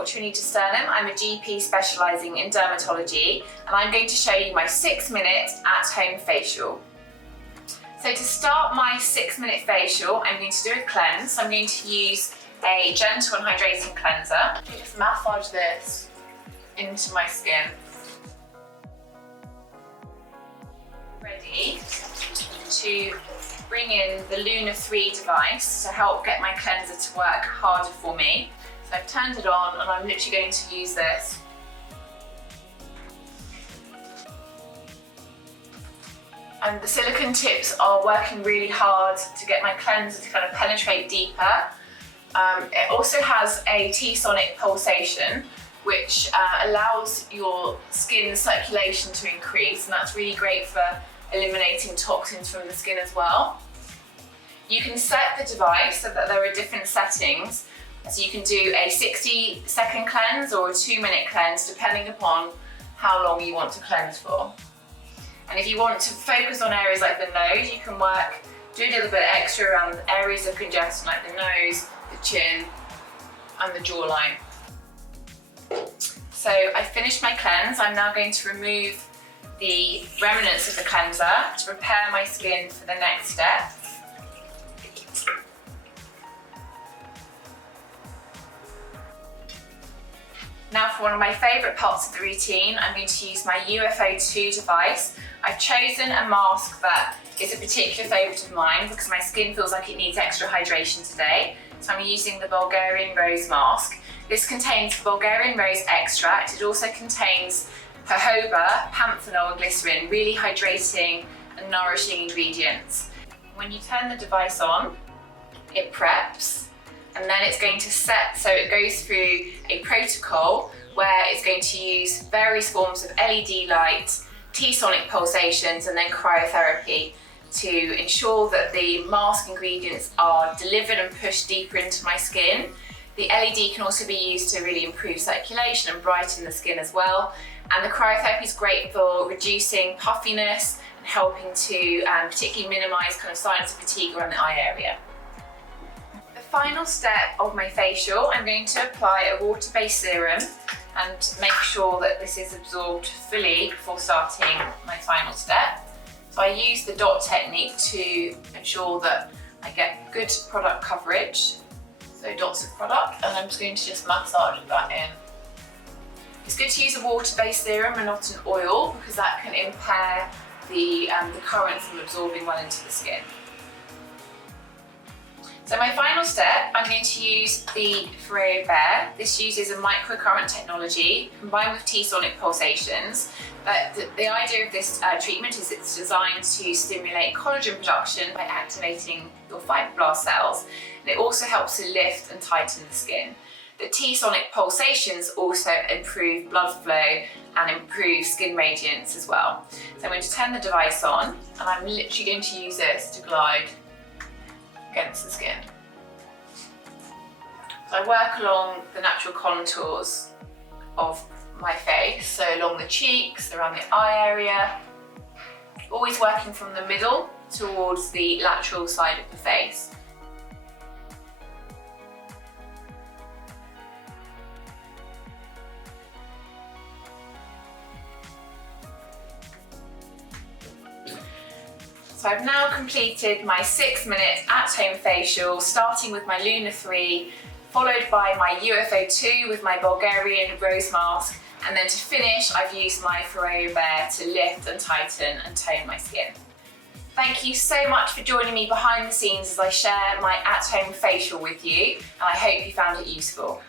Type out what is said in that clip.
Dr. Anita. I'm a GP specialising in dermatology, and I'm going to show you my 6-minute at-home facial. So to start my 6-minute facial, I'm going to do a cleanse. I'm going to use a gentle and hydrating cleanser. Just massage this into my skin. Ready to bring in the Luna 3 device to help get my cleanser to work harder for me. So I've turned it on and I'm literally going to use this. And the silicone tips are working really hard to get my cleanser to kind of penetrate deeper. It also has a T-sonic pulsation, which allows your skin circulation to increase, and that's really great for eliminating toxins from the skin as well. You can set the device so that there are different settings. So you can do a 60-second cleanse or a 2-minute cleanse, depending upon how long you want to cleanse for. And if you want to focus on areas like the nose, you can do a little bit extra around areas of congestion like the nose, the chin, and the jawline. So I finished my cleanse. I'm now going to remove the remnants of the cleanser to prepare my skin for the next step. Now for one of my favourite parts of the routine, I'm going to use my UFO2 device. I've chosen a mask that is a particular favourite of mine because my skin feels like it needs extra hydration today. So I'm using the Bulgarian Rose mask. This contains Bulgarian Rose extract. It also contains jojoba, panthenol and glycerin, really hydrating and nourishing ingredients. When you turn the device on, it preps, and then it's going to set, so it goes through a protocol where it's going to use various forms of LED light, T-sonic pulsations, and then cryotherapy to ensure that the mask ingredients are delivered and pushed deeper into my skin. The LED can also be used to really improve circulation and brighten the skin as well. And the cryotherapy is great for reducing puffiness and helping to particularly minimise kind of signs of fatigue around the eye area. The final step of my facial, I'm going to apply a water-based serum and make sure that this is absorbed fully before starting my final step. So I use the dot technique to ensure that I get good product coverage. So dots of product, and I'm just going to just massage that in. It's good to use a water-based serum and not an oil because that can impair the current from absorbing well into the skin. So my final step, I'm going to use the Ferro Bear. This uses a microcurrent technology combined with T-sonic pulsations. But the idea of this treatment is it's designed to stimulate collagen production by activating your fibroblast cells. And it also helps to lift and tighten the skin. The T-sonic pulsations also improve blood flow and improve skin radiance as well. So I'm going to turn the device on, and I'm literally going to use this to glide against the skin. So I work along the natural contours of my face, so along the cheeks, around the eye area, always working from the middle towards the lateral side of the face. So I've now completed my 6-minute at-home facial, starting with my Luna 3, followed by my UFO2 with my Bulgarian Rose mask, and then to finish, I've used my Ferro Bear to lift and tighten and tone my skin. Thank you so much for joining me behind the scenes as I share my at-home facial with you, and I hope you found it useful.